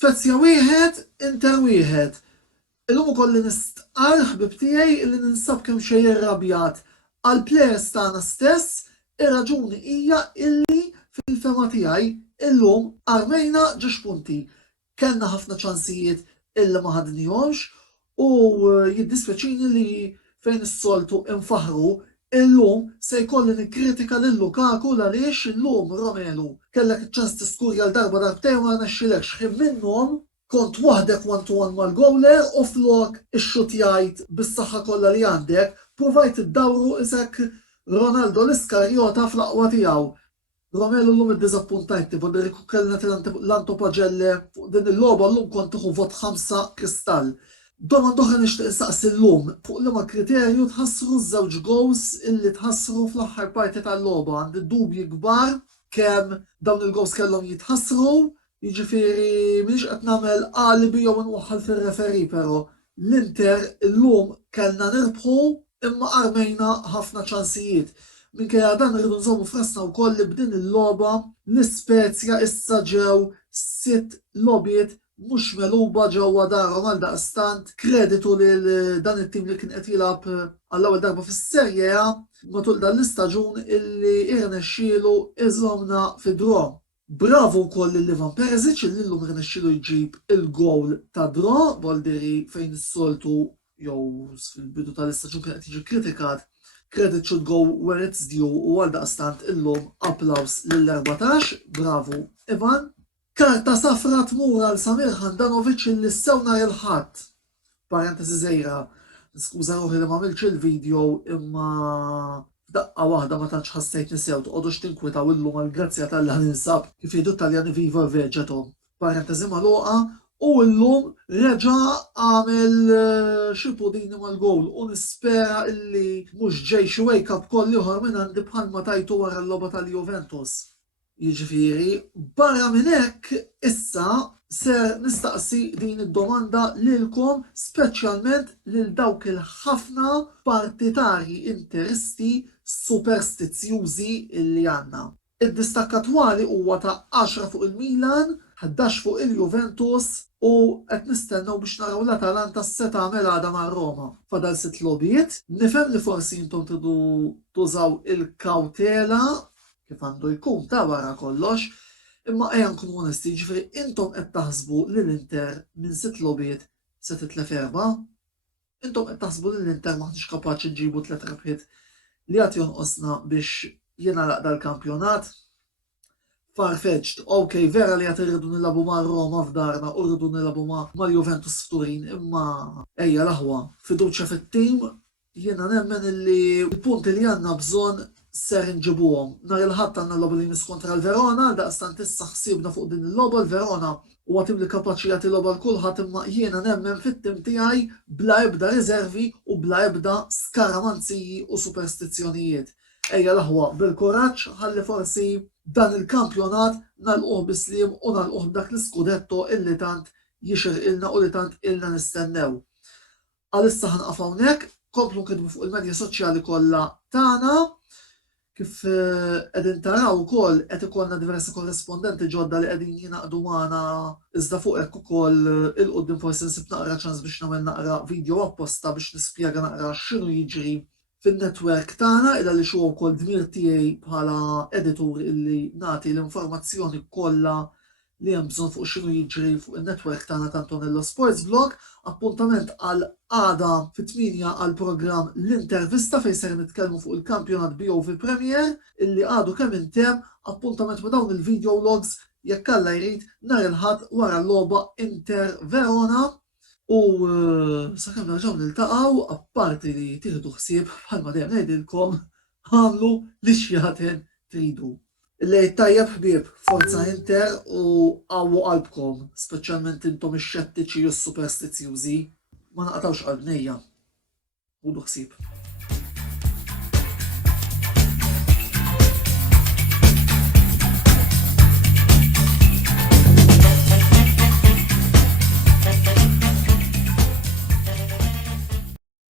Spezia wieħed, Inter wieħed. Illum ukoll li nistqar ħbib tiegħi li ninsab kemm xejn irrabjat għall-plejers tagħna stess, ir-raġuni hija illi fil-fema tiegħi illum armejna ġex punti. Kellna ħafna ċansijiet illi ma ħadnihomx u jiddispjaċini li fejn is-soltu infaħru illum se jkolli nikkritika lil Lukaku għaliex illum Romelu kellek iċ-ċans tiskurja l-darba darbtejn ma rnexxilekx ħin minnhom kont waħdek 1-to-1 mal-gowler u flok ix-xutjajt bis-saħħa kollha li għandek, provajt iddawru isek Ronaldo l-Iskarjota fl-aqwa tiegħu. Romelu llum iddiżappuntajt tibu Deriku kellna l-Antopagelle fuq din il-logħba llum kont tieħu vot 5 kristall. Domanda oħra nixtieq insaqsi llum fuq liema kriterju tħassru ż-żewġ goals illi tħassru fl-aħħar parti tal-logħba. Għandi dubji kbar kemm dawn il-goals kellhom jitħassru. Jiġifieri m'iniex qed nagħmel qalibi jew inwaħħal fir-referi però l-Inter illum kellna nirbħu imma armejna ħafna ċansijiet. Minkejja dan irridu nżommu f'rasna wkoll li b'din il-logħba l-Ispezja issa ġew 6 logħbiet mhux megħluba ġewwa darhom għaldaqstant kreditu lil dan it-tim li kien qed jilgħab għall-ewwel darba fis-Serje A matul dan l-istaġun illi irnexxielu iżomna fid-draw. Bravo wkoll lil Ivan Perisic illi llum irnexxielu jġib il-gowl ta' draw, Boldiri fejn is-soltu jew fil-bidu tal-istaġun kien qed jiġi kritikat. Credit should go where it's due u għaldaqstant illum applaus lill-14, bravo Ivan. Karta safra tmur għal Samir Handanovic illi sew nhar il-ħadd. Parentesi żgħira, niskuża ruħi li m'għamilx il-video imma f'daqqa waħda ma tantx ħassejt nisew toqgħodux tinkwitaw illum għall-grazzja tal-li ħaninsab kif jgħidu Taljani viva veġetom. Parentesi magħluqa u llum reġa' għamel xi pudini mal-gowl u nispera illi mhux ġej xi wake up call ieħor minn għandi bħalma tajtu wara l-logħba tal-Juventus. Jiġifieri, barra minn hekk issa ser nistaqsi din id-domanda lilkom speċjalment lil dawk il-ħafna partitarji interisti superstizzjużi li għandna. Id-distakk attwali huwa ta' 10 fuq il-Milan, 11 fuq il-Juventus u qed nistennew biex naraw l-Atalanta se tagħmel għada ma' Roma. Fadal 6 logħbiet, nifhem li forsi intom tridu tużaw il-kawtela kif għandu jkun ta' wara kollox, imma ejja nkunu onesti, ġifieri intom qed taħsbu li l-Inter minn 6 logħbiet se titlef 4? Intom qed taħsbu li l-Inter maħniex kapaċi nġibu 3 rebħiet li għad jonqosna biex jingħalaq dal-kampjonat? Farfetched, ok, vera li għad irridu nilabu ma' Roma f'darna u rridu nilabu ma' Juventus f'Turin, imma ejja l-aħwa, fiduċja fit-tim, jiena nemmen illi il-punti li għandna bżonn ser nġibuhom. Nhar il-ħadd għandna l-logħba li jmiss kontra l-Verona, daqstant issa ħsiebna fuq din il-logħba l-Verona huwa tim li kapaċi jagħti logħba l-kulħadd imma jiena nemmen fit-tim tiegħi bla ebda riservi u bla ebda skaramanziji u superstizzjonijiet. Ejja l-aħwa bil-kuraġġ ħalli forsi dan il-kampjonat nagħlquh bisliem u nagħlquh b'dak l-iskudetto illi tant jixirqilna u li tant ilna nistennew. Għalissa ħanqaf hawnhekk, komplu nkitbu fuq il-medja soċjali kollha tagħna. Kif qegħdin taraw ukoll qed ikollna diversi korrespondenti ġodda li qegħdin jingħaqdu magħna iżda fuq hekk ukoll il-qudiem forsi nsib naqra ċans biex nagħmel naqra video apposta biex nispjega naqra x'inhu jiġri fin-netwerk tagħna illa li xu wkoll dmir tiegħi bħala editur illi nagħti l-informazzjoni kollha li hemm bżonn fuq x'inhu jiġri fuq in-netwerk tagħna ta' Antonello Sports Blog, appuntament għal għada fit-8 għal programm l-intervista fejn ser nitkellmu fuq il-kampjonat BOV Premier illi għadu kemm intemm, appuntament ma' dawn il-video logs jekk Alla jrid nhar il-ħadd wara l-logħba Inter Verona u sakemm nerġgħu niltaqgħu apparti li tieħdu ħsieb bħalma dejjem ngħidilkom għamlu li x'jaħdem tridu. Lejt tajjeb ħbieb, forza Inter u għawu qalbkom, speċjalment intom ix-xettiċi u s-superstizzjużi, ma naqtawx qalbnejja. U ħsieb.